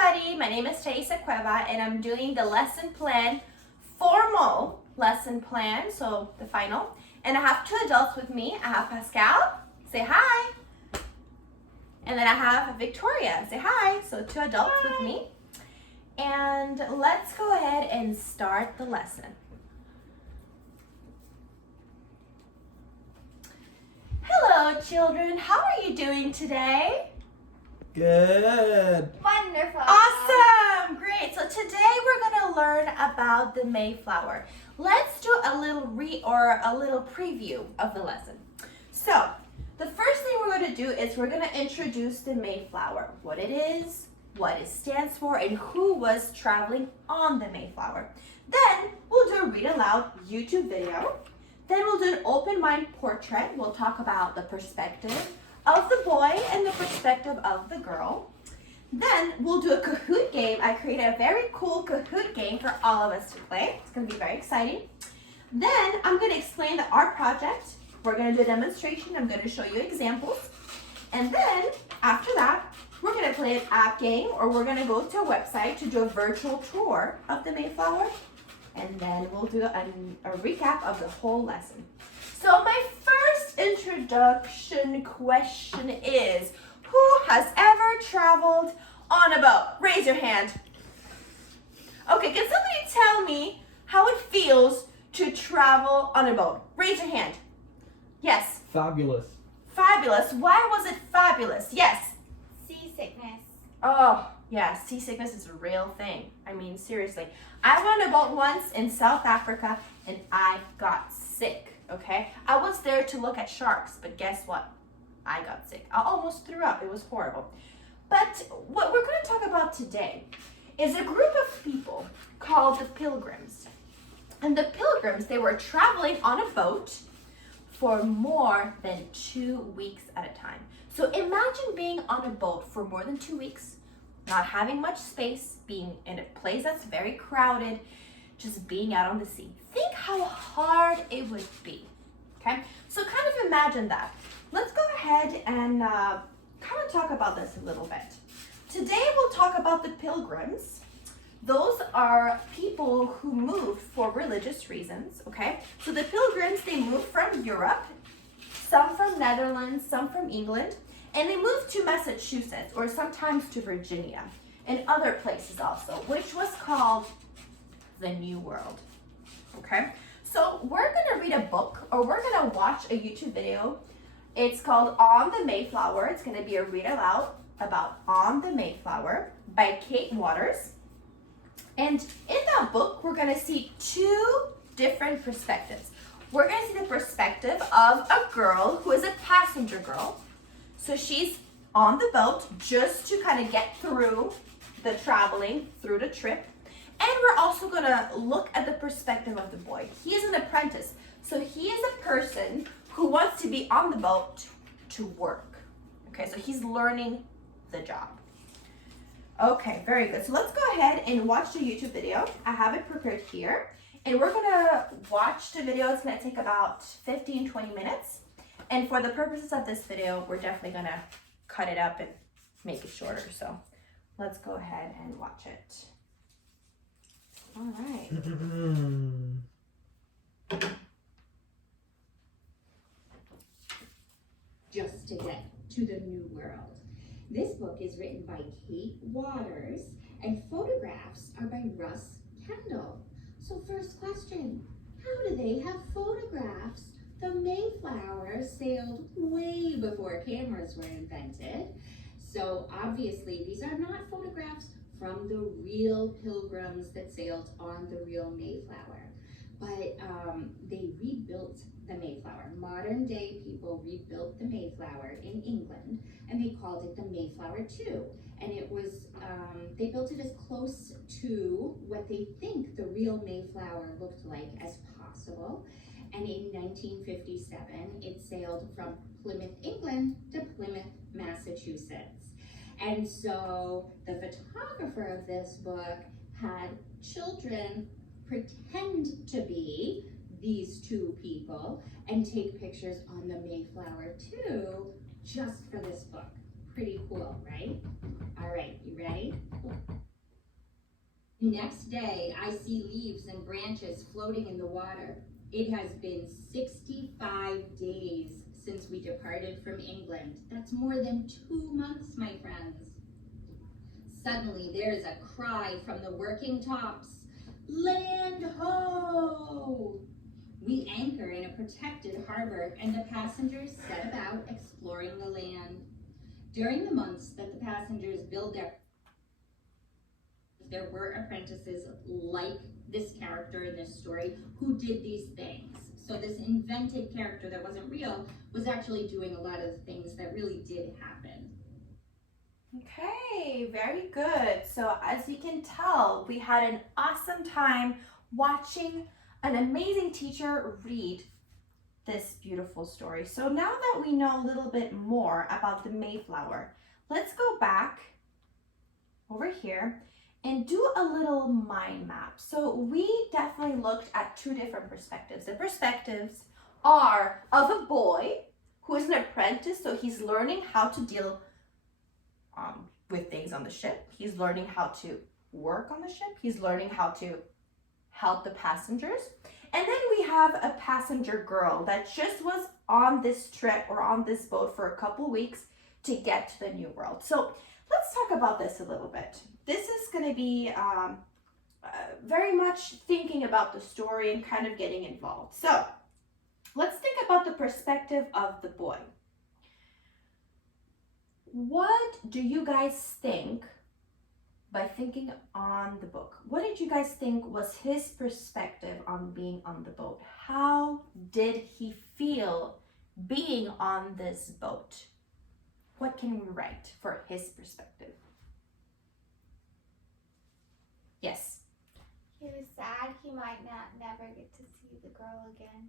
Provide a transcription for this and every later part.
everybody, my name is Teresa Cueva and I'm doing the lesson plan, formal lesson plan, so the final. And I have two adults with me. I have Pascal, say hi. And then I have Victoria, say hi. So two adults with me. And let's go ahead and start the lesson. Hello children, how are you doing today? Good. Wonderful. Awesome, great. So today we're going to learn about the Mayflower. Let's do a little preview of the lesson. So the first thing we're going to do is we're going to introduce the Mayflower, what it is, what it stands for, and who was traveling on the Mayflower. Then we'll do a read aloud YouTube video. Then we'll do an open mind portrait. We'll talk about the perspective of the boy and the perspective of the girl. Then we'll do a Kahoot game. I created a very cool Kahoot game for all of us to play. It's going to be very exciting. Then I'm going to explain the art project. We're going to do a demonstration. I'm going to show you examples. And then after that, we're going to play an app game, or we're going to go to a website to do a virtual tour of the Mayflower. And then we'll do a recap of the whole lesson. So my first introduction question is, who has ever traveled on a boat? Raise your hand. Okay, can somebody tell me how it feels to travel on a boat? Raise your hand. Yes. Fabulous. Fabulous. Why was it fabulous? Yes. Seasickness. Oh, yeah, seasickness is a real thing. I mean, seriously. I went on a boat once in South Africa and I got sick, okay? I was there to look at sharks, but guess what? I got sick. I almost threw up. It was horrible. But what we're going to talk about today is a group of people called the Pilgrims. And the Pilgrims, they were traveling on a boat for more than 2 weeks at a time. So imagine being on a boat for more than 2 weeks, not having much space, being in a place that's very crowded, just being out on the sea. Think how hard it would be, okay? So kind of imagine that. Let's go ahead and kind of talk about this a little bit. Today we'll talk about the Pilgrims. Those are people who moved for religious reasons, okay? So the Pilgrims, they moved from Europe, some from Netherlands, some from England, and they moved to Massachusetts, or sometimes to Virginia, and other places also, which was called the New World, okay? So we're gonna read a book, or we're gonna watch a YouTube video. It's called On the Mayflower. It's gonna be a read aloud about On the Mayflower by Kate Waters. And in that book, we're gonna see two different perspectives. We're gonna see the perspective of a girl who is a passenger girl. So she's on the boat just to kind of get through the traveling, through the trip. And we're also gonna look at the perspective of the boy. He is an apprentice. So he is a person who wants to be on the boat to work. Okay, so he's learning the job. Okay, very good. So let's go ahead and watch the YouTube video. I have it prepared here. And we're gonna watch the video. It's gonna take about 15-20 minutes. And for the purposes of this video, we're definitely gonna cut it up and make it shorter. So let's go ahead and watch it. All right. Just to get to the New World. This book is written by Kate Waters and photographs are by Russ Kendall. So first question, how do they have photographs? The Mayflower sailed way before cameras were invented. So obviously these are not photographs from the real pilgrims that sailed on the real Mayflower. But they rebuilt the Mayflower. Modern day people rebuilt the Mayflower in England and they called it the Mayflower 2. And it was, they built it as close to what they think the real Mayflower looked like as possible. And in 1957, it sailed from Plymouth, England to Plymouth, Massachusetts. And so the photographer of this book had children pretend to be these two people and take pictures on the Mayflower too, just for this book. Pretty cool, right? All right, you ready? The next day, I see leaves and branches floating in the water. It has been 65 days since we departed from England. That's more than 2 months, my friends. Suddenly, there's a cry from the working tops. Land ho! We anchor in a protected harbor, and the passengers set about exploring the land. During the months that the passengers build there were apprentices like this character in this story who did these things. So this invented character that wasn't real was actually doing a lot of the things that really did happen. Okay, very good. So as you can tell, we had an awesome time watching an amazing teacher read this beautiful story. So now that we know a little bit more about the Mayflower, let's go back over here and do a little mind map. So we definitely looked at two different perspectives. The perspectives are of a boy who is an apprentice, so he's learning how to deal with things on the ship. He's learning how to work on the ship. He's learning how to help the passengers. And then we have a passenger girl that just was on this trip or on this boat for a couple weeks to get to the New World. So let's talk about this a little bit. This is going to be very much thinking about the story and kind of getting involved. So let's think about the perspective of the boy. What do you guys think by thinking on the book? What did you guys think was his perspective on being on the boat? How did he feel being on this boat? What can we write for his perspective? Yes. He was sad he might not never get to see the girl again.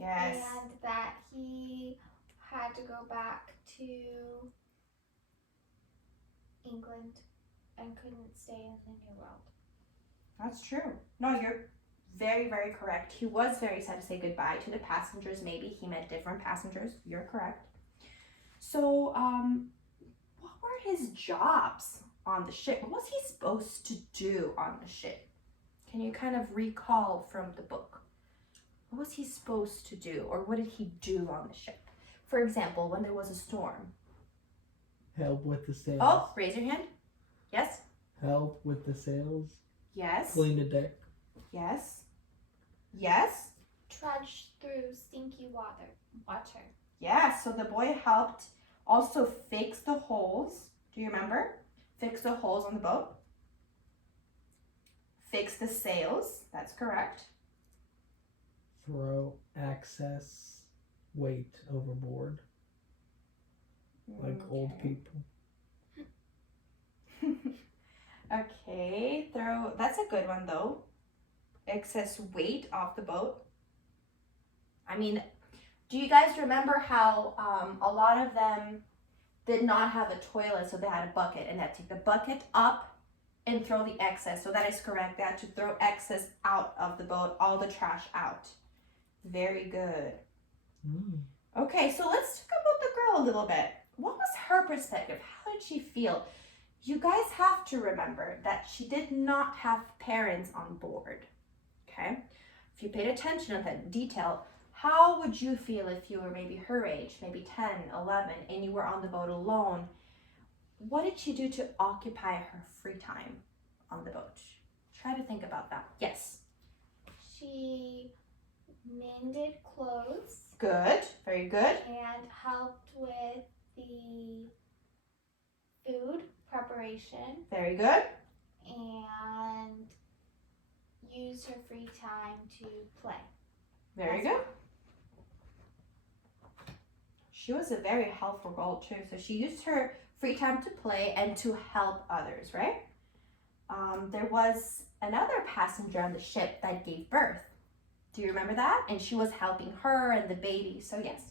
Yes. And that he had to go back to England and couldn't stay in the New World. That's true. No, you're very, very correct. He was very sad to say goodbye to the passengers. Maybe he meant different passengers. You're correct. So, what were his jobs on the ship? What was he supposed to do on the ship? Can you kind of recall from the book? What was he supposed to do, or what did he do on the ship? For example, when there was a storm. Help with the sails. Oh, raise your hand. Yes? Help with the sails. Yes. Clean the deck. Yes. Yes. Trudged through stinky water. Yeah, so the boy helped also fix the holes. Do you remember? Fix the holes on the boat. Fix the sails. That's correct. Throw excess weight overboard. Like old people. Okay, that's a good one though. Excess weight off the boat. I mean, do you guys remember how a lot of them did not have a toilet, so they had a bucket and they had to take the bucket up and throw the excess. So that is correct. They had to throw excess out of the boat, all the trash out. Very good. Okay, so let's talk about the girl a little bit. What was her perspective? How did she feel? You guys have to remember that she did not have parents on board, okay? If you paid attention to that detail, how would you feel if you were maybe her age, maybe 10, 11, and you were on the boat alone? What did she do to occupy her free time on the boat? Try to think about that. Yes. She mended clothes. Good, very good. And helped with the food preparation. Very good. And used her free time to play. Very good. She was a very helpful girl too. So she used her free time to play and to help others, right? There was another passenger on the ship that gave birth. Do you remember that? And she was helping her and the baby. So yes,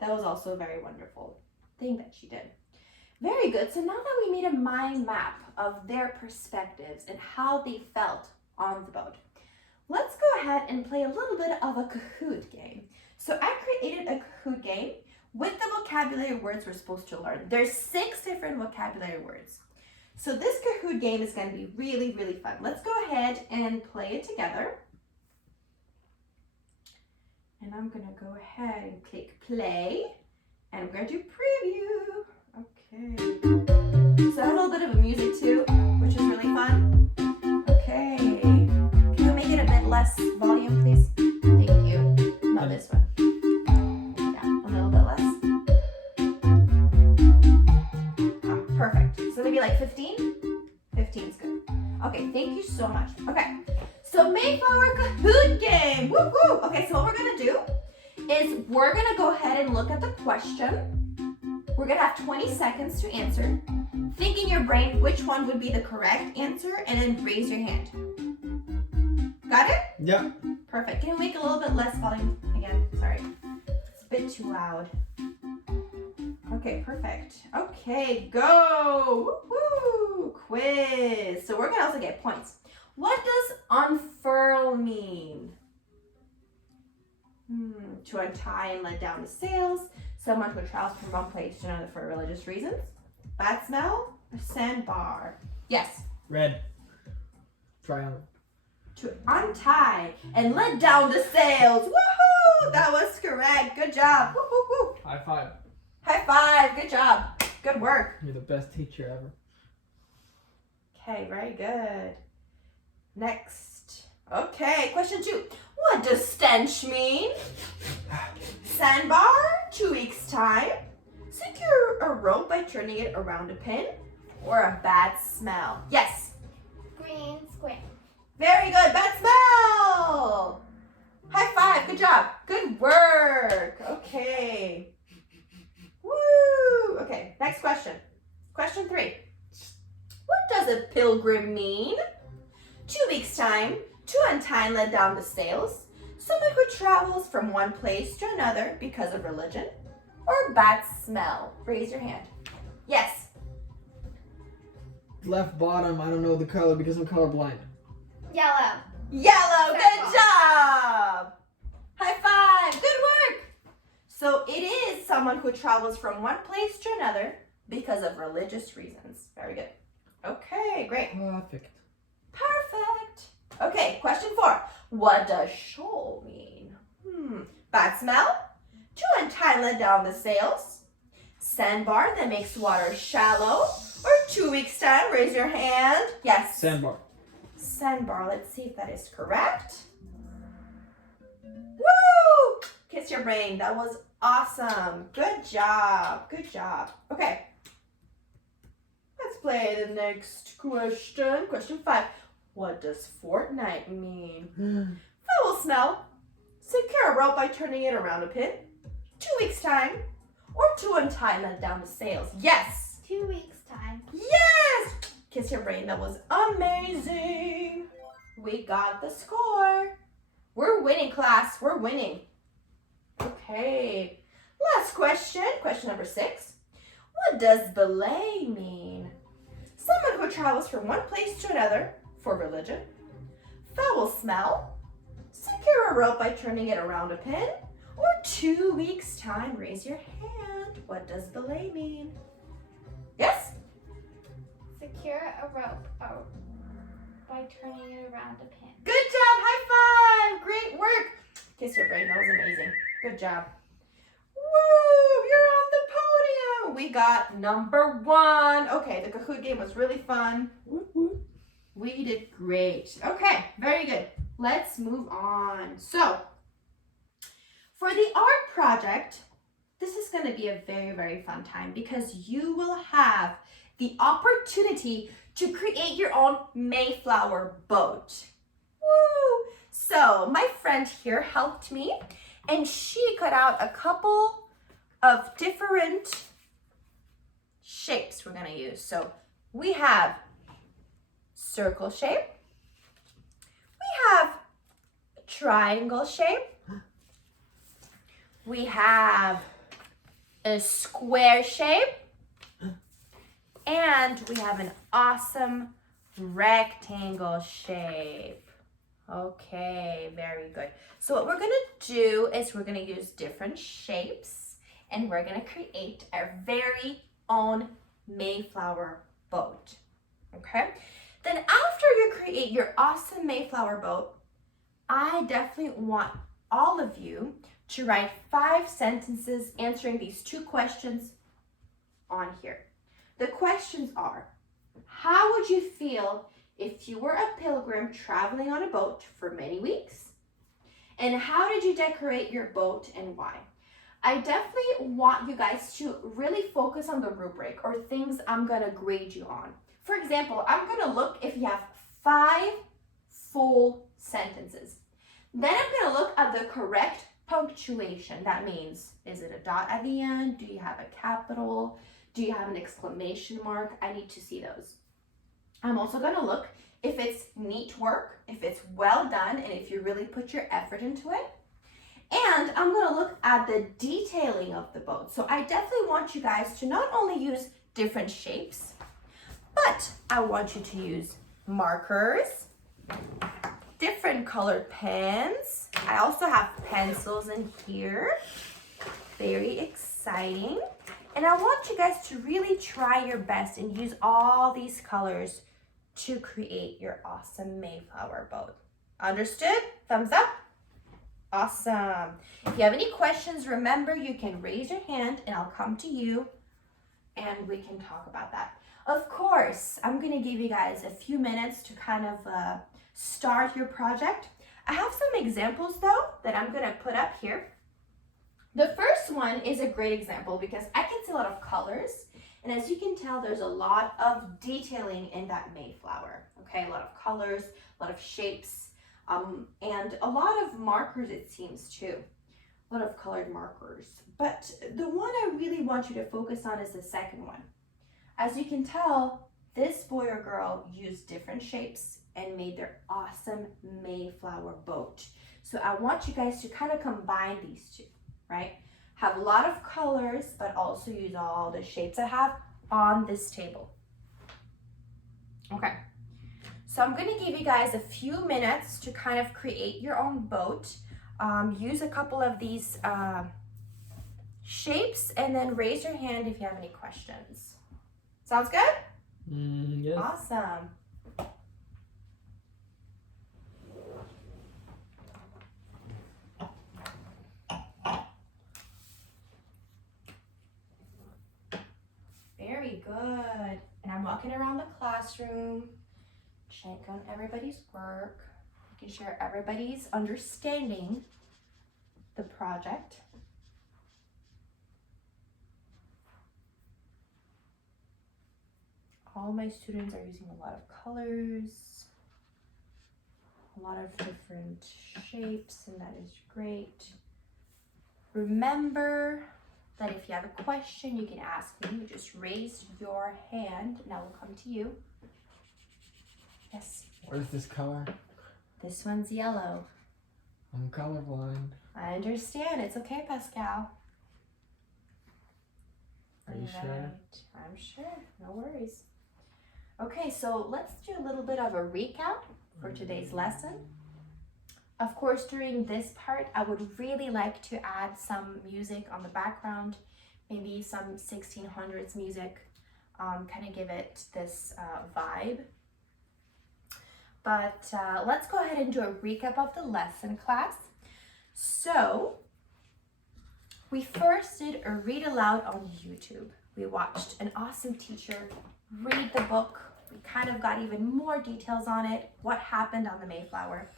that was also a very wonderful thing that she did. Very good. So now that we made a mind map of their perspectives and how they felt on the boat, let's go ahead and play a little bit of a Kahoot game. So I created a Kahoot game with the vocabulary words we're supposed to learn. There's 6 different vocabulary words. So this Kahoot game is going to be really, really fun. Let's go ahead and play it together. And I'm going to go ahead and click play. And we're going to do preview. Okay. So I have a little bit of a music too, which is really fun. Okay. Can you make it a bit less volume, please? Thank you. Not this one. Yeah, a little bit less. Perfect. So maybe like 15? 15 is good. Okay, thank you so much. Okay, so Mayflower Kahoot game. Woo woo. Okay, so what we're gonna do is we're gonna go ahead and look at the question. We're gonna have 20 seconds to answer. Think in your brain which one would be the correct answer, and then raise your hand. Got it? Yeah. Perfect. Can you make a little bit less volume again? Sorry. It's a bit too loud. Okay, perfect. Okay, go. Woo-hoo. Quiz. So we're going to also get points. What does unfurl mean? To untie and let down the sails. Someone who travels from one place to another for religious reasons. Bad smell. A sandbar. Yes. Red. Triangle. To untie and let down the sails. Woohoo! That was correct. Good job. Woo, woo, woo. High five. High five. Good job. Good work. You're the best teacher ever. Okay, very good. Next. Okay, question 2. What does stench mean? Sandbar, 2 weeks' time. Secure a rope by turning it around a pin. Or a bad smell. Yes. Green square. Very good. Bad smell. High five. Good job. Good work. Okay. Woo. Okay, next question. Question 3. What does a pilgrim mean? 2 weeks' time to untie and let down the sails. Someone who travels from one place to another because of religion. Or bad smell. Raise your hand. Yes. Left bottom, I don't know the color because I'm colorblind. Yellow. Yellow. Good job. High five. Good work. So it is someone who travels from one place to another because of religious reasons. Very good. Okay, great. Perfect. Perfect. Okay, question 4. What does shoal mean? Bad smell. To untie and let down the sails. Sandbar that makes water shallow. Or 2 weeks' time. Raise your hand. Yes. Sandbar. Sandbar. Let's see if that is correct. Woo! Kiss your brain. That was awesome. Good job. Good job. Okay. Let's play the next question. Question 5. What does fortnight mean? Foul smell. Secure a rope by turning it around a pin. 2 weeks' time. Or to untie and let down the sails. Yes. 2 weeks' time. Yes! Kiss your brain. That was amazing. We got the score. We're winning, class. We're winning. Okay. Last question. Question number 6. What does belay mean? Someone who travels from one place to another for religion. Foul smell. Secure a rope by turning it around a pin. Or 2 weeks' time. Raise your hand. What does belay mean? Yes? Secure a rope by turning it around a pin. Good job. High five. Great work. Kiss your brain. That was amazing. Good job. Woo! You're on the podium. We got number 1. Okay, the Kahoot game was really fun. We did great. Okay, very good. Let's move on. So, for the art project, this is going to be a very, very fun time because you will have the opportunity to create your own Mayflower boat. Woo! So, my friend here helped me and she cut out a couple of different shapes we're going to use. So, we have circle shape. We have triangle shape. We have a square shape. And we have an awesome rectangle shape. Okay, very good. So what we're gonna do is we're gonna use different shapes and we're gonna create our very own Mayflower boat, okay? Then after you create your awesome Mayflower boat, I definitely want all of you to write 5 sentences answering these 2 questions on here. The questions are, how would you feel if you were a pilgrim traveling on a boat for many weeks? And how did you decorate your boat and why? I definitely want you guys to really focus on the rubric or things I'm gonna grade you on. For example, I'm gonna look if you have 5 full sentences. Then I'm gonna look at the correct punctuation. That means, is it a dot at the end? Do you have a capital? Do you have an exclamation mark? I need to see those. I'm also gonna look if it's neat work, if it's well done, and if you really put your effort into it. And I'm gonna look at the detailing of the boat. So I definitely want you guys to not only use different shapes, but I want you to use markers, different colored pens. I also have pencils in here. Very exciting. And I want you guys to really try your best and use all these colors to create your awesome Mayflower boat. Understood? Thumbs up? Awesome. If you have any questions, remember you can raise your hand and I'll come to you and we can talk about that. Of course, I'm gonna give you guys a few minutes to kind of start your project. I have some examples though that I'm gonna put up here. The first one is a great example because I can see a lot of colors, and as you can tell, there's a lot of detailing in that Mayflower, okay? A lot of colors, a lot of shapes, and a lot of markers it seems too. A lot of colored markers. But the one I really want you to focus on is the second one. As you can tell, this boy or girl used different shapes and made their awesome Mayflower boat. So I want you guys to kind of combine these two, right? Have a lot of colors, but also use all the shapes I have on this table. Okay, so I'm gonna give you guys a few minutes to kind of create your own boat. Use a couple of these shapes and then raise your hand if you have any questions. Sounds good? Yes. Awesome. Very good. And I'm walking around the classroom, check on everybody's work, making sure everybody's understanding the project. All my students are using a lot of colors, a lot of different shapes, and that is great. Remember that if you have a question, you can ask me. You just raise your hand and I will come to you. Yes. What is this color? This one's yellow. I'm colorblind. I understand. It's okay, Pascal. Are you sure? Right. I'm sure. No worries. Okay, so let's do a little bit of a recap for today's lesson. Of course, during this part, I would really like to add some music on the background, maybe some 1600s music, kind of give it this vibe. But let's go ahead and do a recap of the lesson, class. So, we first did a read aloud on YouTube. We watched an awesome teacher read the book. We kind of got even more details on it, what happened on the Mayflower.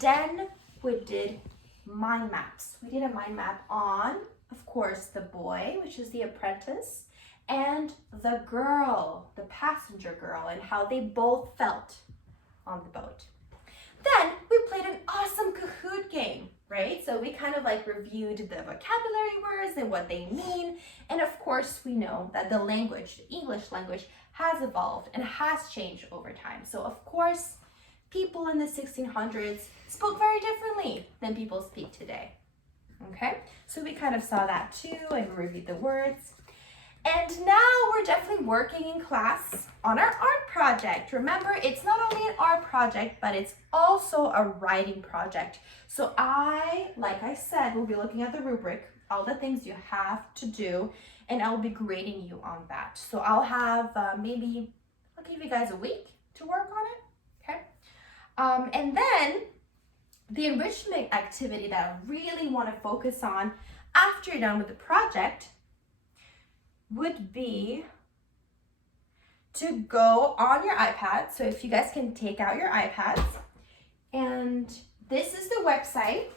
Then we did mind maps. We did a mind map on, of course, the boy, which is the apprentice, and the girl, the passenger girl, and how they both felt on the boat. Then we played an awesome Kahoot game, right? So we kind of like reviewed the vocabulary words and what they mean. And of course, we know that the language, the English language, has evolved and has changed over time. So of course, people in the 1600s spoke very differently than people speak today. Okay, so we kind of saw that too and reviewed the words. And now we're definitely working in class on our art project. Remember, it's not only an art project, but it's also a writing project. So like I said, we'll be looking at the rubric. all the things you have to do, and I'll be grading you on that. So I'll have maybe, I'll give you guys a week to work on it, okay? And then the enrichment activity that I really want to focus on after you're done with the project would be to go on your iPad. So if you guys can take out your iPads, and this is the website.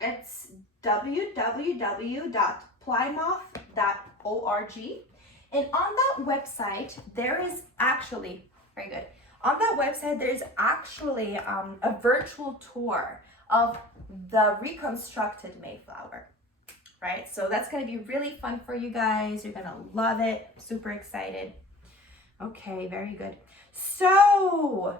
It's www.plymouth.org. And on that website, there is actually, very good, on that website, there's actually a virtual tour of the reconstructed Mayflower, right? So that's gonna be really fun for you guys. You're gonna love it. Super excited. Okay, very good. So,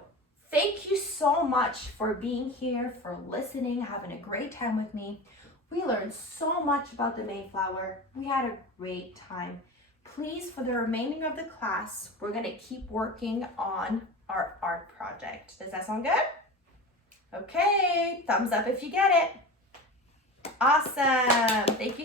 thank you so much for being here, for listening, having a great time with me. We learned so much about the Mayflower. We had a great time. Please, for the remaining of the class, we're gonna keep working on our art project. Does that sound good? Okay, thumbs up if you get it. Awesome. Thank you.